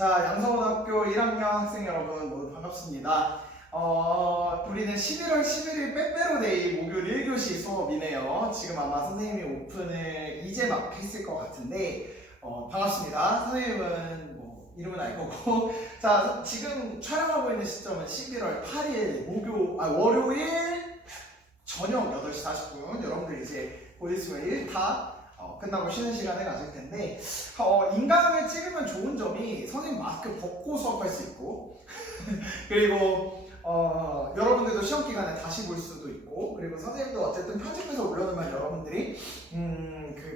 자, 양서고등학교 1학년 학생 여러분 모두 반갑습니다. 우리는 11월 11일 빼빼로데이 목요일 1교시 수업이네요. 지금 아마 선생님이 오픈을 이제 막 했을 것 같은데 반갑습니다. 선생님은 이름은 알 거고 자, 지금 촬영하고 있는 시점은 11월 8일 월요일 저녁 8시 40분 여러분들 이제 곧 있으면 1타 끝나고 쉬는 시간을 가질 텐데 인강을 찍으면 좋은 점이 선생님 마스크 벗고 수업할 수 있고 그리고 여러분들도 시험 기간에 다시 볼 수도 있고 그리고 선생님도 어쨌든 편집해서 올려놓으면 여러분들이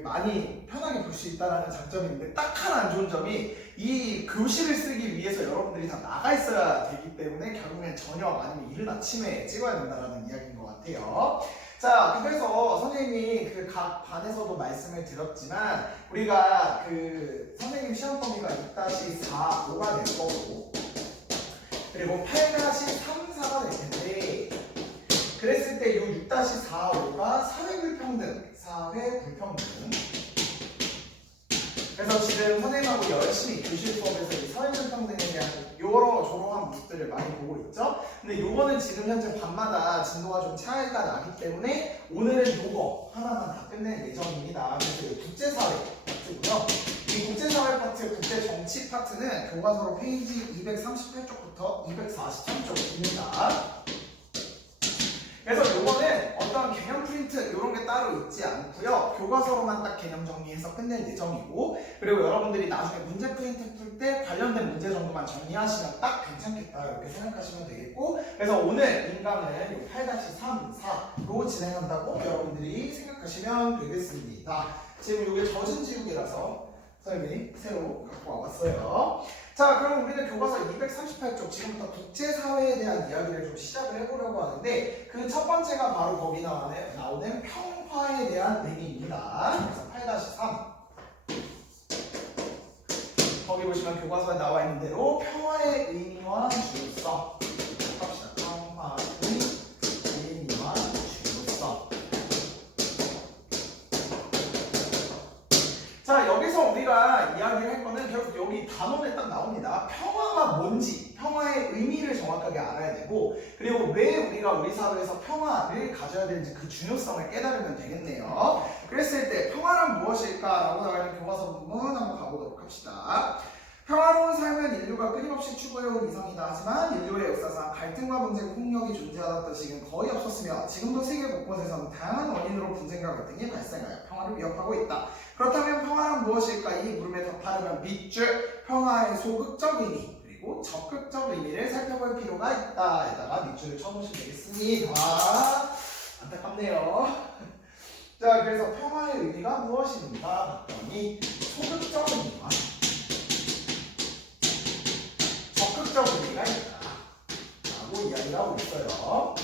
많이 편하게 볼 수 있다는 장점이 있는데 딱 하나 안 좋은 점이 이 교실을 쓰기 위해서 여러분들이 다 나가 있어야 되기 때문에 결국엔 저녁 아니면 이른 아침에 찍어야 된다는 이야기인 것 같아요. 자, 그래서 선생님이 각 반에서도 말씀을 드렸지만 우리가 선생님 시험 범위가 6-4, 5가 될 거고 그리고 8-3, 4가 될 텐데 그랬을 때 이 6-4, 5가 사회불평등 그래서 지금 선생님하고 열심히 교실 수업에서 이 사회불평등에 대한 여러 조롱한 모습들을 많이 보고 있죠. 근데 요거는 지금 현재 밤마다 진도가 좀 차이가 나기 때문에 오늘은 요거 하나만 다 끝낼 예정입니다. 그래서 국제사회 파트고요. 이 국제사회 파트, 국제정치 파트는 교과서로 페이지 238쪽부터 243쪽입니다. 그래서 요거는 어떤 개념 프린트 이런 게 따로 있지 않고요. 교과서로만 딱 개념 정리해서 끝낼 예정이고 그리고 여러분들이 나중에 문제 프린트 풀 때 관련된 문제 정도만 정리하시면 딱 괜찮겠다 이렇게 생각하시면 되겠고 그래서 오늘 인강은 8-3, 4로 진행한다고 여러분들이 생각하시면 되겠습니다. 지금 이게 젖은 지우개라서 선생님이 새로 갖고 와봤어요. 자, 그럼 우리는 교과서 238쪽 지금부터 국제사회에 대한 이야기를 좀 시작을 해보려고 하는데 그 첫 번째가 바로 거기 나오는 평화에 대한 의미입니다. 그래서 8-3 거기 보시면 교과서에 나와 있는 대로 평화의 의미와 중요성 합시다. 평화의 의미와 중요성. 자, 여기서 우리가 이야기를 할 거는 결국 여기 단원에 딱 나옵니다. 평화가 뭔지, 평화의 의미를 정확하게 알아야 되고 그리고 왜 우리가 우리 사회에서 평화를 가져야 되는지 그 중요성을 깨달으면 되겠네요. 그랬을 때 평화란 무엇일까? 라고 나와 있는 교과서 부분 한번 가보도록 합시다. 평화로운 삶은 인류가 끊임없이 추구해온 이상이다. 하지만 인류의 역사상 갈등과 분쟁, 폭력이 존재하던 시기는 거의 없었으며 지금도 세계 곳곳에서는 다양한 원인으로 분쟁과 갈등이 발생하여 평화를 위협하고 있다. 그렇다면 평화는 무엇일까? 이 물음에 답하려면 밑줄 평화의 소극적 의미 그리고 적극적 의미를 살펴볼 필요가 있다. 에다가 밑줄을 쳐보시면 되겠습니다. 안타깝네요. 자, 그래서 평화의 의미가 무엇입니까? 봤더니 소극적 의미와 적극적 의미가 있다 라고 이야기를 하고 있어요.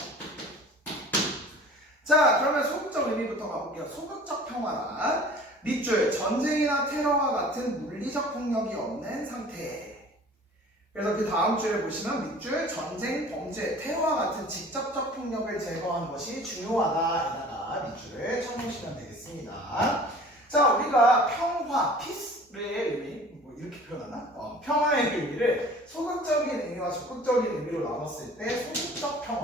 자, 그러면 소극적 의미부터 가볼게요. 소극적 평화란 밑줄 전쟁이나 테러와 같은 물리적 폭력이 없는 상태. 그래서 그 다음 줄에 보시면 밑줄 전쟁, 범죄, 테러와 같은 직접적 폭력을 제거하는 것이 중요하다에다가 밑줄을 쳐놓으시면 되겠습니다. 자, 우리가 평화, 피스의 의미 이렇게 표현하나? 평화의 의미를 소극적인 의미와 적극적인 의미로 나눴을 때 소극적 평화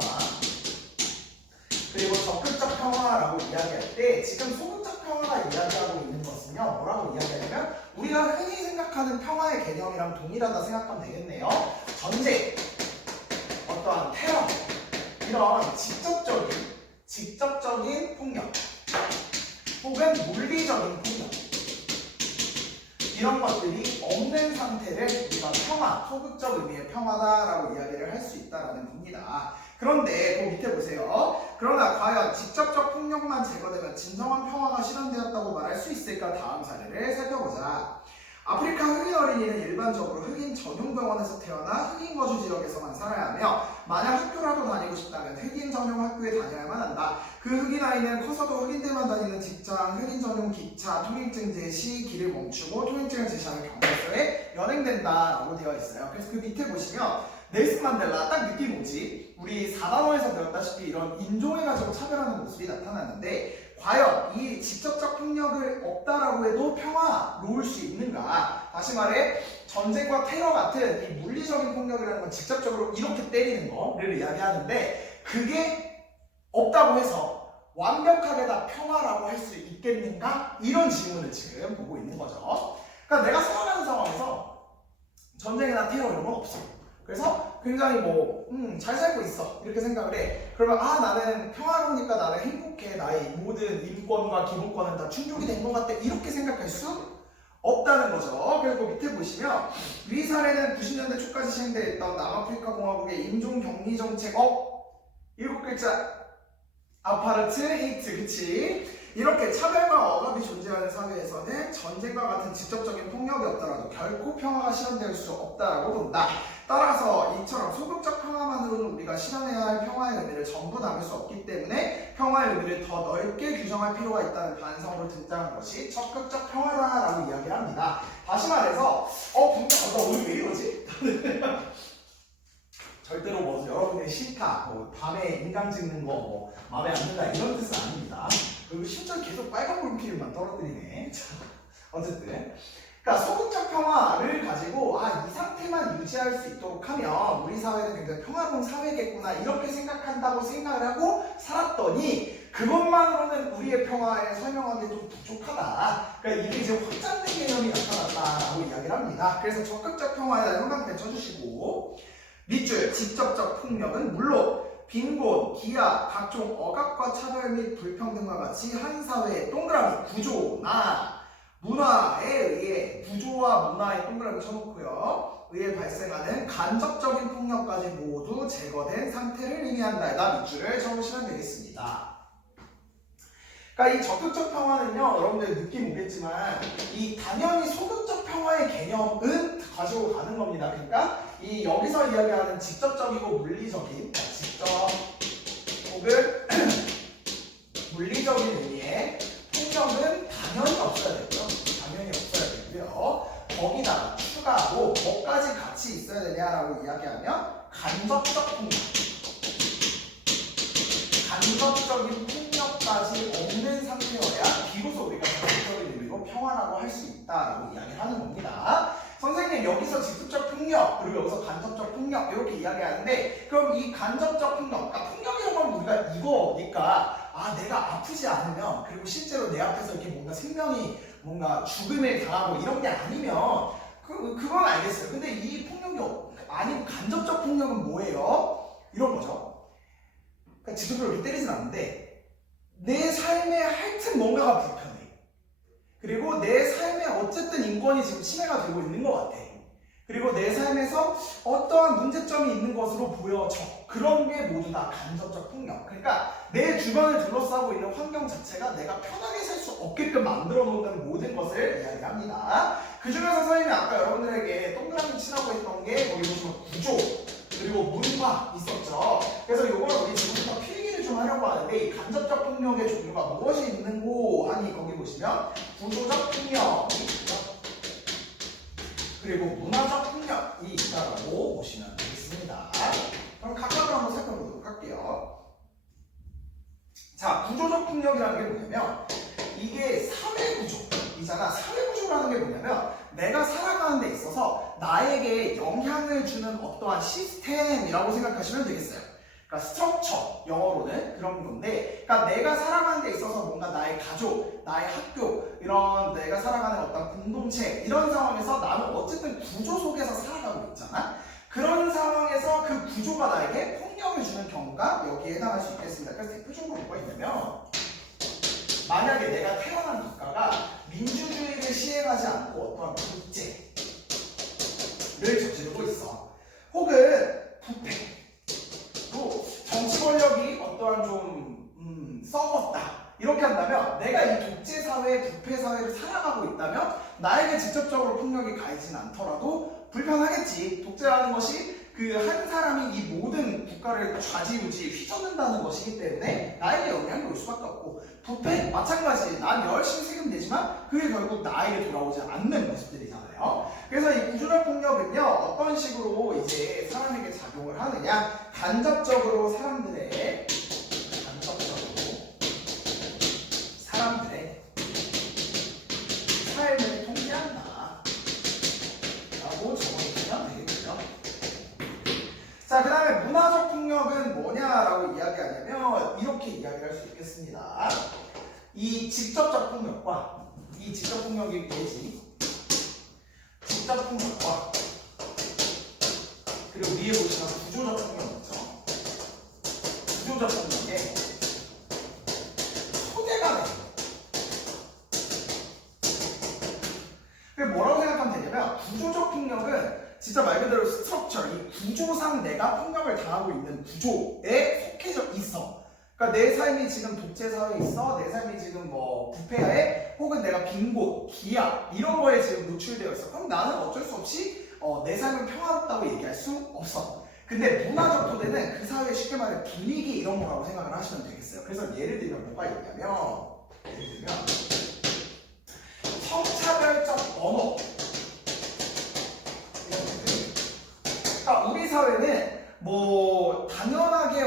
그리고 적극적 평화라고 이야기할 때 지금 소극적 평화가 이야기하고 있는 것은요 뭐라고 이야기하냐면 우리가 흔히 생각하는 평화의 개념이랑 동일하다 생각하면 되겠네요. 전쟁, 어떠한 테러 이런 직접적인 폭력 혹은 물리적인 폭력 이런 것들이 없는 상태를 우리가 평화, 소극적 의미의 평화다라고 이야기를 할 수 있다는 겁니다. 그런데 그 밑에 보세요. 그러나 과연 직접적 폭력만 제거되면 진정한 평화가 실현되었다고 말할 수 있을까? 다음 사례를 살펴보자. 아프리카 흑인 어린이는 일반적으로 흑인 전용 병원에서 태어나 흑인 거주 지역에서만 살아야 하며 만약 학교라도 다니고 싶다면 흑인 전용 학교에 다녀야만 한다. 그 흑인 아이는 커서도 흑인들만 다니는 직장, 흑인 전용 기차, 통행증 제시, 길을 멈추고 통행증을 제시하는 경찰서에 연행된다라고 되어 있어요. 그래서 그 밑에 보시면 넬슨 만델라 딱 느낌 오지? 우리 4단원에서 배웠다시피 이런 인종을 가지고 차별하는 모습이 나타나는데 과연 이 직접적 폭력을 없다라고 해도 평화로울 수 있는가? 다시 말해 전쟁과 테러 같은 이 물리적인 폭력이라는 건 직접적으로 이렇게 때리는 거를 이야기하는데 그게 없다고 해서 완벽하게 다 평화라고 할 수 있겠는가? 이런 질문을 지금 보고 있는 거죠. 그러니까 내가 살아가는 상황에서 전쟁이나 테러 이런 건 없어. 그래서 굉장히 잘 살고 있어 이렇게 생각을 해. 그러면 나는 평화로우니까 나는 행복해, 나의 모든 인권과 기본권은 다 충족이 된 것 같아 이렇게 생각할 수 없다는 거죠. 그리고 밑에 보시면 위 사례는 90년대 초까지 시행되어 있던 남아프리카 공화국의 인종 격리 정책 7글자 아파르트 헤이트. 그치? 이렇게 차별과 억압이 존재하는 사회에서는 전쟁과 같은 직접적인 폭력이 없더라도 결코 평화가 실현될 수 없다고 본다. 따라서 이처럼 소극적 평화만으로는 우리가 실현해야 할 평화의 의미를 전부 담을 수 없기 때문에 평화의 의미를 더 넓게 규정할 필요가 있다는 반성으로 등장한 것이 적극적 평화다라고 이야기를 합니다. 다시 말해서 나 오늘 왜 이러지? 절대로 여러분의 싫다, 밤에 인강 찍는 거 마음에 안 든다 이런 뜻은 아닙니다. 그리고 심지어 계속 빨간 물기를만 떨어뜨리네. 어쨌든 그러니까 소극적 평화를 가지고 이 상태만 유지할 수 있도록 하면 우리 사회는 굉장히 평화로운 사회겠구나 이렇게 생각한다고 생각을 하고 살았더니 그것만으로는 우리의 평화에 설명하기 좀 부족하다. 그러니까 이게 이제 확장된 개념이 나타났다라고 이야기를 합니다. 그래서 적극적 평화에다 형광펜 쳐주시고 밑줄 직접적 폭력은 물론 빈곤, 기아, 각종 억압과 차별 및 불평등과 같이 한 사회의 동그라미 구조나 문화에 의해 구조와 문화의 동그라미 쳐놓고요. 의해 발생하는 간접적인 폭력까지 모두 제거된 상태를 의미한다. 밑줄을 쳐보시면 되겠습니다. 그러니까 이 적극적 평화는요, 여러분들 느낌 오겠지만 이 당연히 소극적 평화의 개념은 가지고 가는 겁니다. 그러니까 이 여기서 이야기하는 직접적이고 물리적인 직접 혹은 물리적인 의미의 폭력은 당연히 없어야 되고요. 당연히 없어야 되고요. 거기다가 추가로 뭐까지 같이 있어야 되냐라고 이야기하면 간접적 폭력, 간접적인 폭력까지 없는 상태여야 비로소 우리가 적극적인 의미로 평화라고 할 수 있다라고 이야기를 하는 겁니다. 선생님 여기서 직접적 폭력 그리고 여기서 간접적 폭력 이렇게 이야기하는데 그럼 이 간접적 폭력, 그러니까 폭력이라는 건 우리가 이거니까 내가 아프지 않으면 그리고 실제로 내 앞에서 이렇게 뭔가 생명이 뭔가 죽음을 당하고 이런 게 아니면 그건 알겠어요. 근데 이 폭력이 아닌 간접적 폭력은 뭐예요? 이런 거죠. 그러니까 직접적으로 이렇게 때리진 않는데 내 삶에 하여튼 뭔가가 불편해. 그리고 내 삶에 어쨌든 인권이 지금 침해가 되고 있는 것 같아. 그리고 내 삶에서 어떠한 문제점이 있는 것으로 보여져. 그런 게 모두 다 간접적 폭력. 그러니까 내 주변을 둘러싸고 있는 환경 자체가 내가 편하게 살 수 없게끔 만들어 놓는 모든 것을 이야기합니다. 그 중에서 선생님이 아까 여러분들에게 동그라미 치라고 했던 게 거기 보시면 구조 그리고 문화 있었죠. 그래서 이걸 우리 지금부터 필기를 좀 하려고 하는데 이 간접적 폭력의 종류가 무엇이 있는고 하니 거기 보시면 구조적 폭력이 있죠. 그리고 문화적 폭력이 있다라고 보시면 되겠습니다. 그럼 각각을 한번 살펴보도록 할게요. 자, 구조적 폭력이라는 게 뭐냐면 이게 사회구조이잖아. 사회구조라는 게 뭐냐면 내가 살아가는 데 있어서 나에게 영향을 주는 어떠한 시스템이라고 생각하시면 되겠어요. 그러니까 스트럭처, 영어로는 그런 건데 그러니까 내가 살아가는 데 있어서 뭔가 나의 가족, 나의 학교, 이런 내가 살아가는 어떤 공동체 이런 상황에서 나는 어쨌든 구조 속에서 살아가고 있잖아. 그런 상황에서 그 구조가 나에게 폭력을 주는 경우가 여기에 해당할 수 있겠습니다. 그래서 대표적으로 뭐가 있냐면 만약에 내가 태어난 국가가 민주주의를 시행하지 않고 어떠한 독재를 저지르고 있어. 혹은 부패, 또 정치 권력이 어떠한 좀 썩었다. 이렇게 한다면 내가 이 독재 사회, 부패 사회를 살아가고 있다면 나에게 직접적으로 폭력이 가해지진 않더라도 불편하겠지. 독재라는 것이 그 한 사람이 이 모든 국가를 좌지우지 휘젓는다는 것이기 때문에 나에게 영향이 올 수밖에 없고 부패 마찬가지. 난 열심히 세금 내지만 그게 결국 나에게 돌아오지 않는 모습들이잖아요. 그래서 이 구조적 폭력은요 어떤 식으로 이제 사람에게 작용을 하느냐 간접적으로 사람들의 삶을 통제한다. 자, 그 다음에 문화적 폭력은 뭐냐라고 이야기하냐면 이렇게 이야기할 수 있겠습니다. 이 직접적 폭력과 이 직접 폭력이 뭐지? 직접 폭력과 그리고 위에 보시면 구조적 폭력 있죠? 구조적 폭력에 소재가 돼요. 그게 뭐라고 생각하면 되냐면 구조적 폭력은 진짜 말 그대로 스트럭처, 이 구조상 내가 폭력을 당하고 있는 구조에 속해져 있어. 그러니까 내 삶이 지금 독재사회에 있어, 내 삶이 지금 뭐 부패하에, 혹은 내가 빈곤, 기아 이런 거에 지금 노출되어 있어. 그럼 나는 어쩔 수 없이 내 삶은 평화롭다고 얘기할 수 없어. 근데 문화적 토대는 그 사회의 쉽게 말해 분위기 이런 거라고 생각을 하시면 되겠어요. 그래서 예를 들면 뭐가 있냐면, 예를 들면 성차별적 언어. 그러니까 우리 사회는 뭐 당연하게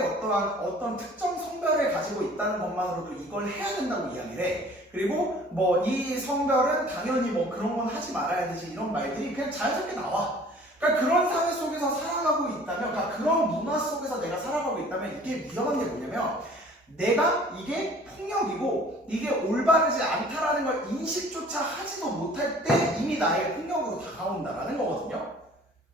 어떤 특정 성별을 가지고 있다는 것만으로도 이걸 해야 된다고 이야기를 해. 그리고 뭐 이 성별은 당연히 뭐 그런 건 하지 말아야 되지 이런 말들이 그냥 자연스럽게 나와. 그러니까 그런 사회 속에서 살아가고 있다면, 그러니까 그런 문화 속에서 내가 살아가고 있다면 이게 위험한 게 뭐냐면 내가 이게 폭력이고 이게 올바르지 않다라는 걸 인식조차 하지도 못할 때 이미 나의 폭력으로 다가온다라는 거거든요.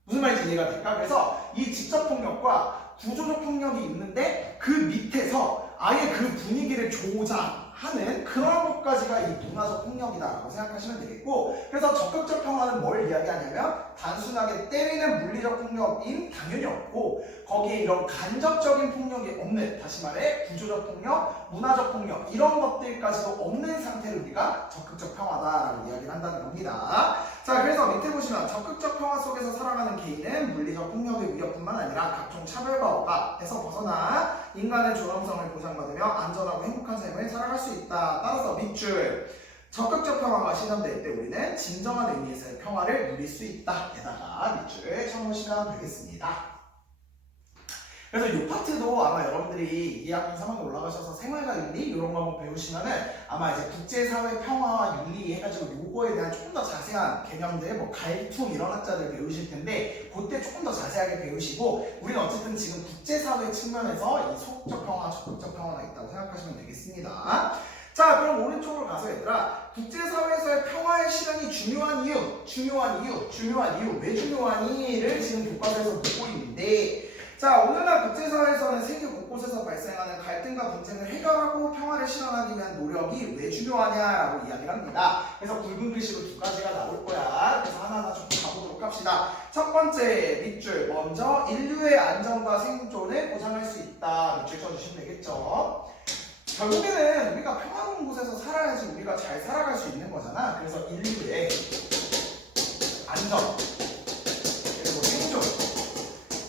무슨 말인지 이해가 될까? 그래서 이 직접 폭력과 구조적 폭력이 있는데 그 밑에서 아예 그 분위기를 조장하는 그런 것까지가 이 문화적 폭력이다라고 생각하시면 되겠고, 그래서 적극적 평화는 뭘 이야기하냐면 단순하게 때리는 물리적 폭력인 당연히 없고 거기에 이런 간접적인 폭력이 없는, 다시 말해 구조적 폭력, 문화적 폭력 이런 것들까지도 없는 상태를 우리가 적극적 평화다라고 이야기를 한다는 겁니다. 자, 그래서 밑에 보시면 적극적 평화 속에서 살아가는 개인은 물리적 폭력의 위협뿐만 아니라 각종 차별과 억압에서 벗어나 인간의 존엄성을 보장받으며 안전하고 행복한 삶을 살아갈 수 있다. 따라서 밑줄 적극적 평화가 실현될 때 우리는 진정한 의미에서의 평화를 누릴 수 있다. 게다가 밑줄 쳐놓으시면 되겠습니다. 그래서 이 파트도 아마 여러분들이 2학년 3학년 올라가셔서 생활과 윤리 이런 거 한번 배우시면은 아마 이제 국제사회 평화와 윤리 해가지고 요거에 대한 조금 더 자세한 개념들, 뭐 갈퉁 이런 학자들 배우실 텐데 그때 조금 더 자세하게 배우시고, 우리는 어쨌든 지금 국제사회 측면에서 이 소극적 평화, 적극적 평화가 있다고 생각하시면 되겠습니다. 자, 그럼 오른쪽으로 가서 얘들아, 국제사회에서의 평화의 실현이 중요한 이유, 왜 중요하니를 지금 교과서에서 묻고 있는데, 자, 오늘날 국제사회에서는 세계 곳곳에서 발생하는 갈등과 분쟁을 해결하고 평화를 실현하기 위한 노력이 왜 중요하냐라고 이야기를 합니다. 그래서 굵은 글씨로 두 가지가 나올 거야. 그래서 하나하나 좀 가보도록 합시다. 첫 번째 밑줄, 먼저 인류의 안전과 생존을 보장할 수 있다. 밑줄 쳐주시면 되겠죠. 결국에는 우리가 평화로운 곳에서 살아야지 우리가 잘 살아갈 수 있는 거잖아. 그래서 인류의 안전 그리고 생존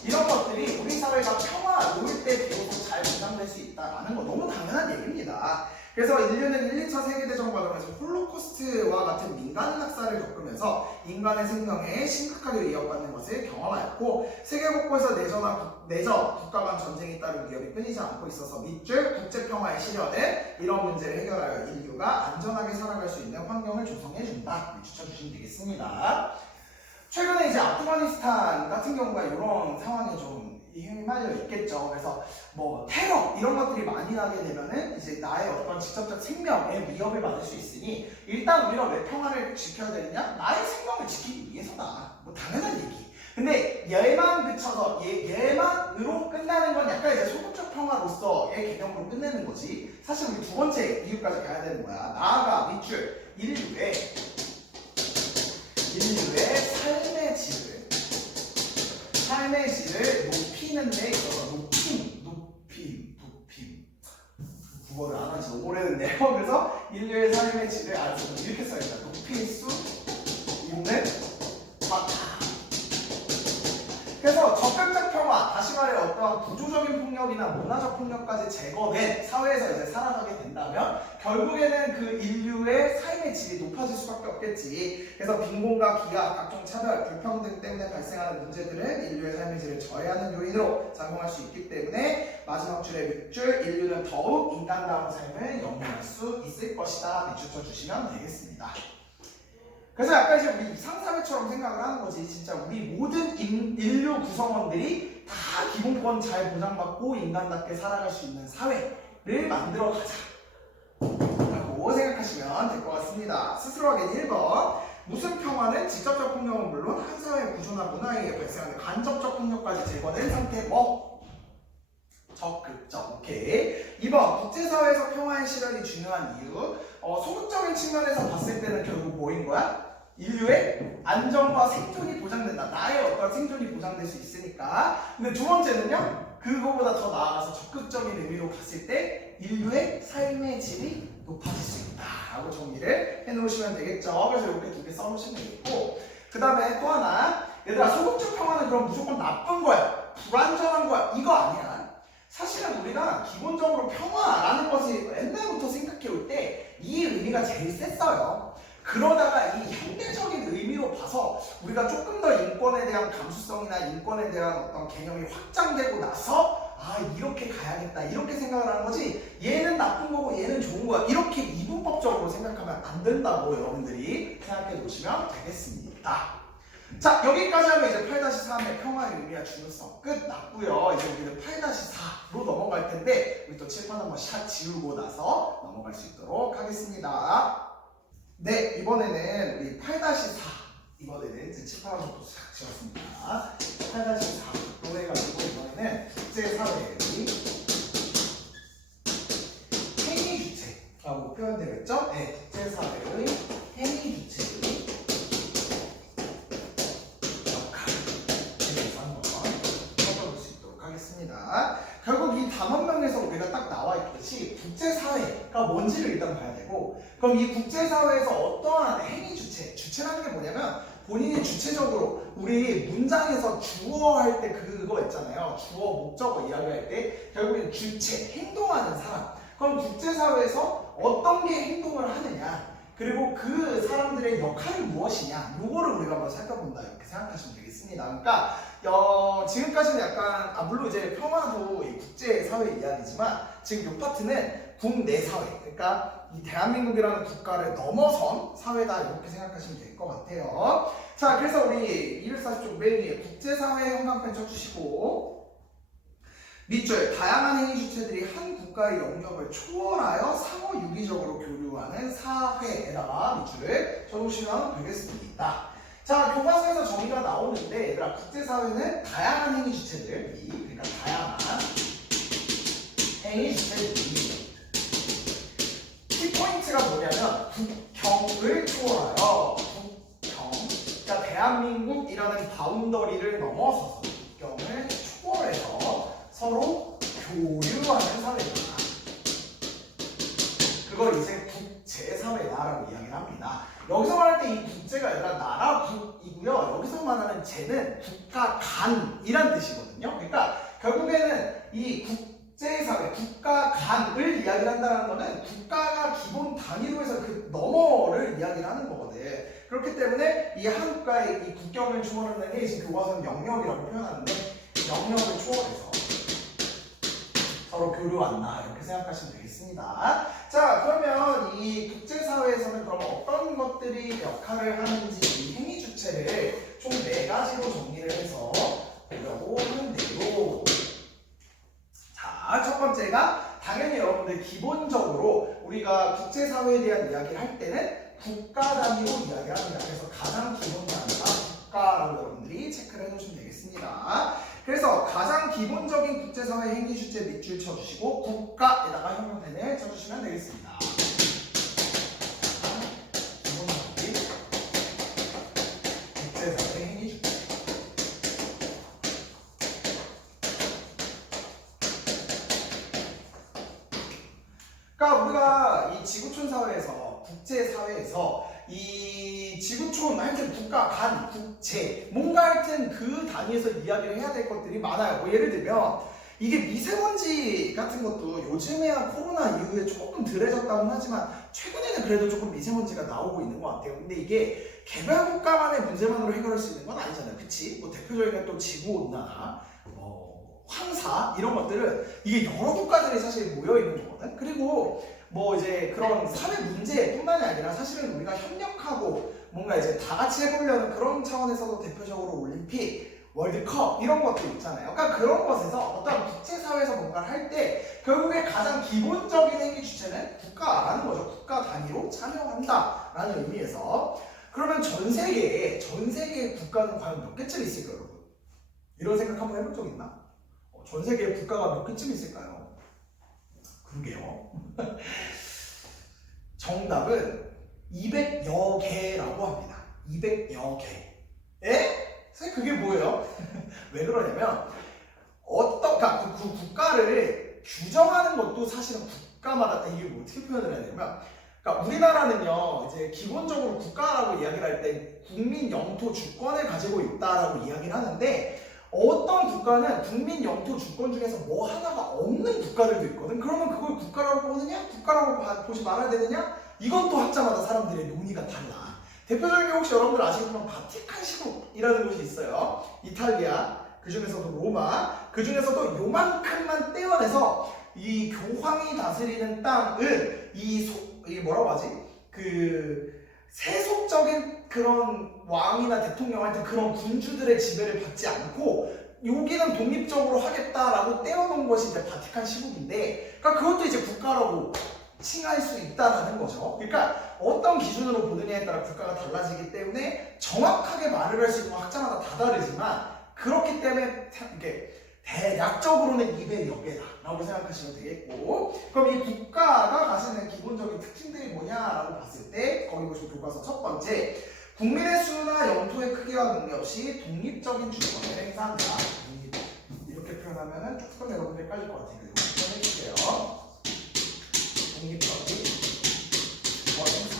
이런 것들이 우리 사회가 평화로울 때 비로소 잘 보장될 수 있다는 거 너무 당연한 얘기입니다. 그래서 인류는 1, 2차 세계대전 과정에서 홀로코스트와 같은 민간 학살을 겪으면서 인간의 생명에 심각하게 위협받는 것을 경험하였고, 세계 곳곳에서 내전, 국가 간 전쟁이 따른 위협이 끊이지 않고 있어서 밑줄 국제평화의 실현은 이런 문제를 해결하여 인류가 안전하게 살아갈 수 있는 환경을 조성해준다. 추천주시면 되겠습니다. 최근에 이제 아프가니스탄 같은 경우가 이런 상황이 좀 휘말려 있겠죠. 그래서 뭐 테러 이런 것들이 많이 나게 되면은 이제 나의 어떤 직접적 생명에 위협을 받을 수 있으니 일단 우리가 왜 평화를 지켜야 되느냐? 나의 생명을 지키기 위해서다. 뭐 당연한 얘기. 근데 얘만 그쳐서 얘만으로 끝나는 건 약간 이제 소극적 평화로서의 개념으로 끝내는 거지. 사실 우리 두 번째 이유까지 가야 되는 거야. 나아가 밑줄 인류의 삶의 질을 높이는 데 있어서 높임 국어를 안 한지 너무 오래됐네요. 그래서 인류의 삶의 질을 이렇게 써야겠다. 높일 수 있는 바다. 그래서 적극적 평화, 다시 말해 어떠한 구조적인 폭력이나 문화적 폭력까지 제거된 사회에서 이제 살아가게 된다면 결국에는 그 인류의 삶의 질이 높아질 수밖에 없겠지. 그래서 빈곤과 기아, 각종 차별, 불평등 때문에 발생하는 문제들은 인류의 삶의 질을 저해하는 요인으로 작용할 수 있기 때문에 마지막 줄의 밑줄, 인류는 더욱 인간다운 삶을 영위할 수 있을 것이다. 밑줄 쳐주시면 되겠습니다. 그래서 약간 이제 우리 이상사회처럼 생각을 하는 거지. 진짜 우리 모든 인류 구성원들이 다 기본권 잘 보장받고 인간답게 살아갈 수 있는 사회를 만들어 가자 라고 생각하시면 될 것 같습니다. 스스로 확인 1번. 무슨 평화는 직접적 폭력은 물론 한 사회의 구조나 문화에 의해 발생하는 간접적 폭력까지 제거된 상태. 뭐? 적극적. 오케이. 2번. 국제사회에서 평화의 실현이 중요한 이유. 소극적인 측면에서 봤을 때는 결국 뭐인 거야? 인류의 안전과 생존이 보장된다. 나의 어떤 생존이 보장될 수 있으니까. 근데 두 번째는요, 그거보다 더 나아가서 적극적인 의미로 봤을 때 인류의 삶의 질이 높아질 수 있다 라고 정리를 해놓으시면 되겠죠. 그래서 이렇게 두 개 써놓으시면 되겠고, 그 다음에 또 하나, 얘들아, 소극적 평화는 그럼 무조건 나쁜 거야, 불안정한 거야, 이거 아니야. 사실은 우리가 기본적으로 평화라는 것을 옛날부터 생각해 올 때 이 의미가 제일 셌어요. 그러다가 이 현대적인 의미로 봐서 우리가 조금 더 인권에 대한 감수성이나 인권에 대한 어떤 개념이 확장되고 나서 아, 이렇게 가야겠다 이렇게 생각을 하는 거지, 얘는 나쁜 거고 얘는 좋은 거야 이렇게 이분법적으로 생각하면 안 된다고 여러분들이 생각해 놓으시면 되겠습니다. 자, 여기까지 하면 이제 8-3의 평화의 의미와 중요성 끝났고요. 이제 우리는 8-4로 넘어갈 텐데 우리 또 칠판 한번 샷 지우고 나서 넘어갈 수 있도록 하겠습니다. 네, 이번에는 우리 8-4 이번에는 이제 칠판 한번 또 싹 지웠습니다. 8-4로 해가지고 이번에는 국제사회의 행위주체라고 표현되겠죠? 네, 국제사회의 행위주체의 결국 이 단원명에서 우리가 딱 나와 있듯이 국제사회가 뭔지를 일단 봐야 되고, 그럼 이 국제사회에서 어떠한 행위 주체라는 게 뭐냐면 본인이 주체적으로 우리 문장에서 주어 할 때 그거 있잖아요. 주어 목적어 이야기할 때 결국엔 주체, 행동하는 사람. 그럼 국제사회에서 어떤 게 행동을 하느냐, 그리고 그 사람들의 역할이 무엇이냐, 요거를 우리가 한번 살펴본다 이렇게 생각하시면 되겠습니다. 그러니까 지금까지는 약간 물론 이제 평화도 이 국제사회 이야기지만 지금 이 파트는 국내 사회, 그러니까 이 대한민국이라는 국가를 넘어선 사회다 이렇게 생각하시면 될 것 같아요. 자, 그래서 우리 240쪽 맨 위에 국제사회 형광펜 쳐주시고, 밑줄 다양한 행위 주체들이 한 국가의 영역을 초월하여 상호 유기적으로 교류하는 사회에다가 밑줄을 쳐놓으시면 되겠습니다. 자, 교과서에서 정의가 나오는데 얘들아, 국제사회는 다양한 행위 주체들이, 그러니까 다양한 행위 주체들이, 키포인트가 뭐냐면 국경을 초월하여, 국경, 그러니까 대한민국이라는 바운더리를 넘어서서 국경을 초월해서 서로 교류하는 사회다. 그걸 이제 국제사회다라고 이야기를 합니다. 여기서 말할 때 이 국제가 아니라 나라국이고요. 여기서 말하는 제는 국가 간이란 뜻이거든요. 그러니까 결국에는 이 국제사회, 국가 간을 이야기를 한다는 거는 국가가 기본 단위로 해서 그 너머를 이야기를 하는 거거든. 그렇기 때문에 이 한 국가의 이 국경을 초월하는 게 지금 교과서는 영역이라고 표현하는데, 영역을 초월해서 서로 교류한다 이렇게 생각하시면 되겠습니다. 자, 그러면 이 국제사회에서는 그럼 어떤 것들이 역할을 하는지 이 행위 주체를 총 4가지로 정리를 해서 보려고 하는데요. 자, 첫 번째가 당연히 여러분들 기본적으로 우리가 국제사회에 대한 이야기를 할 때는 국가 단위로 이야기를 합니다. 그래서 가장 기본 단위가 국가라고 여러분들이 체크를 해놓으시면 되겠습니다. 그래서 가장 기본적인 국제사회 행위 주체 밑줄 쳐주시고 국가에다가 형용펜을 쳐주시면 되겠습니다. 기본적인 국제사회 행위 주체. 그러니까 우리가 이 지구촌 사회에서, 국제사회에서 이 지구촌 하여튼 국가, 간, 국제 뭔가 하여튼 그 단위에서 이야기를 해야 될 것들이 많아요. 뭐 예를 들면 이게 미세먼지 같은 것도 요즘에야 코로나 이후에 조금 덜해졌다고는 하지만 최근에는 그래도 조금 미세먼지가 나오고 있는 것 같아요. 근데 이게 개발 국가만의 문제만으로 해결할 수 있는 건 아니잖아요. 그치? 뭐 대표적인 또 지구온난화, 황사 이런 것들은 이게 여러 국가들이 사실 모여 있는 거거든. 그리고 뭐 이제 그런 사회 문제뿐만이 아니라 사실은 우리가 협력하고 뭔가 이제 다 같이 해보려는 그런 차원에서도 대표적으로 올림픽, 월드컵 이런 것도 있잖아요. 그러니까 그런 것에서 어떤 국제사회에서 뭔가를 할 때 결국에 가장 기본적인 행위 주체는 국가라는 거죠. 국가 단위로 참여한다라는 의미에서. 그러면 전 세계의 국가는 과연 몇 개쯤 있을까요, 여러분? 이런 생각 한번 해본 적 있나? 전 세계의 국가가 몇 개쯤 있을까요? 그러게요. 정답은 200여 개라고 합니다. 200여 개. 에? 선생님 그게 뭐예요? 왜 그러냐면 그러니까 그 국가를 규정하는 것도 사실은 국가마다 이게 뭐 어떻게 표현을 해야 되냐면 그러니까 우리나라는요 이제 기본적으로 국가라고 이야기를 할 때 국민 영토 주권을 가지고 있다라고 이야기를 하는데 어떤 국가는 국민 영토 주권 중에서 뭐 하나가 없는 국가들도 있거든. 그러면 그걸 국가라고 보느냐? 국가라고 보지 말아야 되느냐? 이건 또 학자마다 사람들의 논의가 달라. 대표적인 게 혹시 여러분들 아시겠지만 바티칸 시국이라는 곳이 있어요. 이탈리아, 그 중에서도 로마, 그 중에서도 요만큼만 떼어내서 이 교황이 다스리는 땅은 이 뭐라고 하지? 그 세속적인 그런 왕이나 대통령한테 그런 군주들의 지배를 받지 않고 여기는 독립적으로 하겠다라고 떼어놓은 것이 이제 바티칸 시국인데, 그러니까 그것도 이제 국가라고 칭할 수 있다라는 거죠. 그러니까 어떤 기준으로 보느냐에 따라 국가가 달라지기 때문에 정확하게 말을 할 수 있는 학자마다 다 다르지만 그렇기 때문에 이게 대략적으로는 200여 개다라고 생각하시면 되겠고, 그럼 이 국가가 가지는 기본적인 특징들이 뭐냐라고 봤을 때 거기 보시면 교과서 첫 번째, 국민의 수나 영토의 크기와 관계없이 독립적인 주권을 행사한다. 이렇게 표현하면 조금 여러분들 헷갈릴 것 같아요. 이거 표현해줄게요. 독립적인 주권 행사.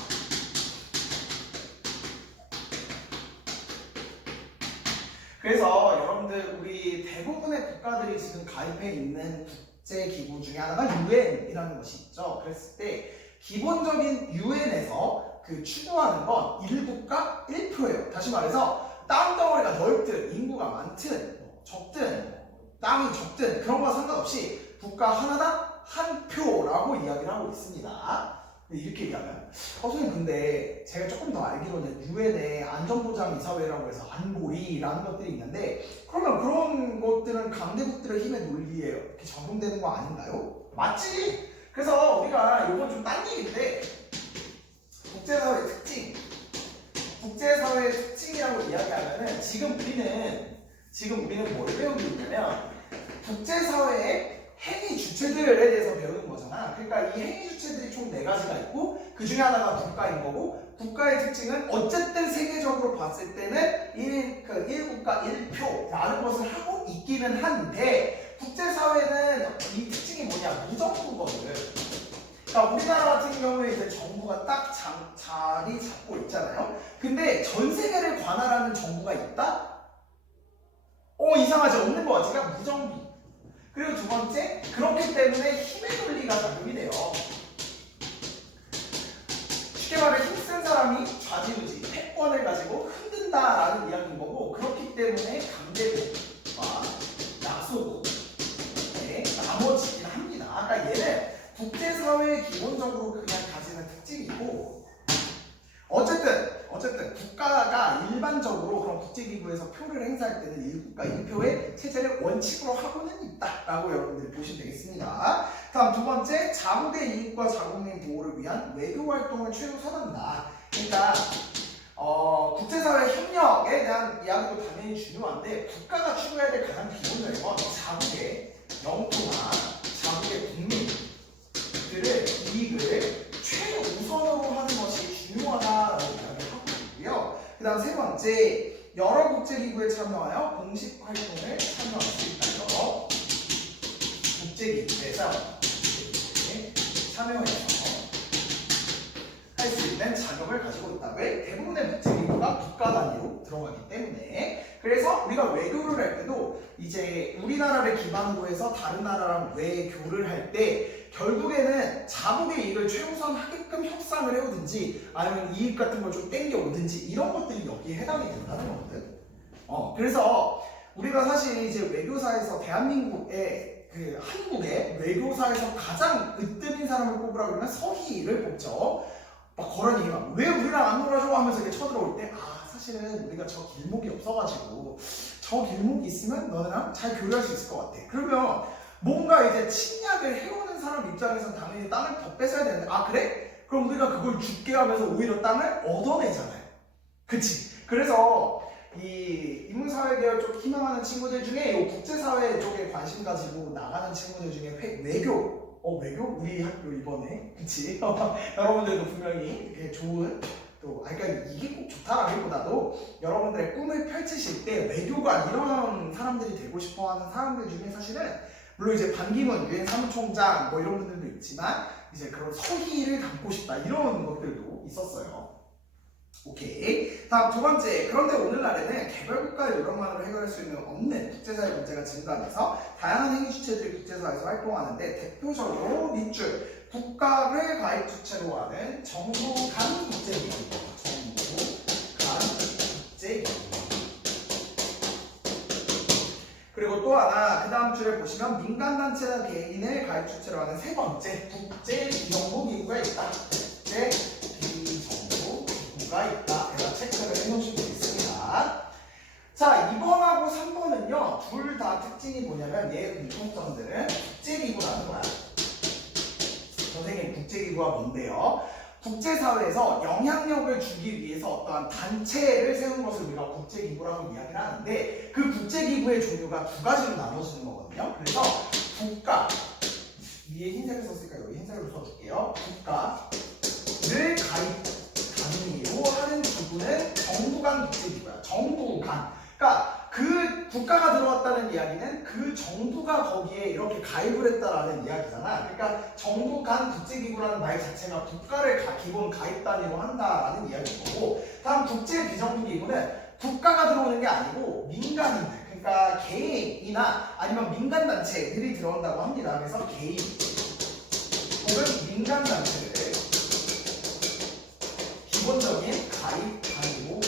그래서 여러분들 우리 대부분의 국가들이 지금 가입해 있는 국제기구 중에 하나가 유엔이라는 것이 있죠. 그랬을 때 기본적인 유엔에서 그 추구하는 건 1국가 1표예요. 다시 말해서 땅덩어리가 넓든 인구가 많든 적든 땅이 적든 그런 거와 상관없이 국가 하나당 한 표라고 이야기를 하고 있습니다. 이렇게 얘기하면 선생님 근데 제가 조금 더 알기로는 유엔의 안전보장이사회라고 해서 안보리라는 것들이 있는데 그러면 그런 것들은 강대국들의 힘의 논리에 이렇게 적용되는 거 아닌가요? 맞지? 그래서 우리가 이건 좀 딴 얘기인데 국제사회의 특징이라고 이야기하면은 지금 우리는 뭘 배우고 있냐면 국제사회의 행위 주체들에 대해서 배우는 거잖아. 그러니까 이 행위 주체들이 총 4가지가 있고 그 중에 하나가 국가인 거고, 국가의 특징은 어쨌든 세계적으로 봤을 때는 1국가 1표라는 것을 하고 있기는 한데 국제사회는 이 특징이 뭐냐? 무정부거든. 그러니까 우리나라 같은 경우에 이제 정부가 딱 자리 잡고 있잖아요. 근데 전 세계를 관할하는 정부가 있다? 이상하지? 없는 거 같지? 그러니까 무정부. 그리고 두 번째, 그렇기 때문에 힘의 논리가 작용이 돼요. 쉽게 말해 힘센 사람이 좌지우지, 패권을 가지고 흔든다라는 이야기인 거고, 그렇기 때문에 강대국과 약소국에 나눠지긴 합니다. 그러니까 얘는 국제사회의 기본적으로 그냥 가지는 특징이고, 어쨌든 국가가 일반적으로 그런 국제기구에서 표를 행사할 때는 1국가 1표의 체제를 원칙으로 하고는 있다라고 여러분들이 보시면 되겠습니다. 다음 두 번째, 자국의 이익과 자국민 보호를 위한 외교 활동을 최우선한다. 그러니까 국제사회 협력에 대한 이야기도 당연히 중요한데 국가가 추구해야 될 가장 기본적인 건 자국의 영토나 자국의 국민들의 이익을 최우선으로 하는 것이 중요하다라고 이야기하고 있고요. 그 다음 세 번째, 여러 국제기구에 참여하여 공식 활동에 참여할 수 있다. 여러 국제기구에서 참여해서 할 수 있는 자격을 가지고 있다. 왜? 대부분의 국제기구가 국가 단위로 들어가기 때문에. 그래서 우리가 외교를 할 때도 이제 우리나라를 기반으로 해서 다른 나라랑 외교를 할 때 결국에는 자국의 이익을 최우선하게끔 협상을 해오든지 아니면 이익 같은 걸 좀 땡겨오든지 이런 것들이 여기에 해당이 된다는 거거든. 그래서 우리가 사실 이제 외교사에서 대한민국의 한국의 외교사에서 가장 으뜸인 사람을 꼽으라 그러면 서희를 뽑죠. 막 그런 얘기가 왜 우리랑 안 놀아줘 하면서 이렇게 쳐들어올 때 사실은 우리가 저 길목이 없어가지고 저 길목이 있으면 너네랑 잘 교류할 수 있을 것 같아. 그러면 뭔가 이제 침략을 해오는 사람 입장에서는 당연히 땅을 더 뺏어야 되는데, 아 그래? 그럼 우리가 그걸 죽게 하면서 오히려 땅을 얻어내잖아요. 그치? 그래서 이 인문사회계열 쪽 희망하는 친구들 중에 이 국제사회 쪽에 관심 가지고 나가는 친구들 중에 외교, 외교? 우리 학교 이번에, 그치? 여러분들도 분명히 이렇게 좋은 또, 그러니까 이게 꼭 좋다라기보다도 여러분들의 꿈을 펼치실 때 외교관 이런 사람들이 되고 싶어하는 사람들 중에 사실은 물론 이제 반기문 유엔 사무총장 뭐 이런 분들도 있지만 이제 그런 서희를 담고 싶다 이런 것들도 있었어요. 오케이. 다음 두 번째. 그런데 오늘날에는 개발국가의 노력만으로 해결할 수 있는 없는 국제사회 문제가 증가하면서 다양한 행위 주체들이 국제사회에서 활동하는데 대표적으로 밑줄 국가를 가입 주체로 하는 정부 간 국제기구입니다. 정부 간 국제기구. 그리고 또 하나 그 다음 줄에 보시면 민간단체나 개인을 가입 주체로 하는 세 번째 국제 비정부 기구가 있다. 국제 비정부 기구가 있다. 제가 체크를 해놓으시고 있습니다. 자, 2번하고 3번은요 둘 다 특징이 뭐냐면 얘의 공통점들은 국제기구라는 거야. 선생님 국제기구가 뭔데요? 국제사회에서 영향력을 주기 위해서 어떠한 단체를 세운 것을 우리가 국제기구라고 이야기를 하는데 그 국제기구의 종류가 두 가지로 나눠지는 거거든요. 그래서 국가, 위에 흰색을 썼으니까 여기 흰색으로 써줄게요. 국가를 가입 단위로 하는 기구는 정부 간 국제기구야. 정부 간. 그러니까 그 국가가 들어왔다는 이야기는 그 정부가 거기에 이렇게 가입을 했다라는 이야기잖아. 그러니까 정부 간 국제기구라는 말 자체가 국가를 기본 가입 단위로 한다라는 이야기인 거고, 다음 국제 비정부기구는 국가가 들어오는 게 아니고 민간인들, 그러니까 개인이나 아니면 민간단체들이 들어온다고 합니다. 그래서 개인 혹은 민간단체를 기본적인 가입 단위로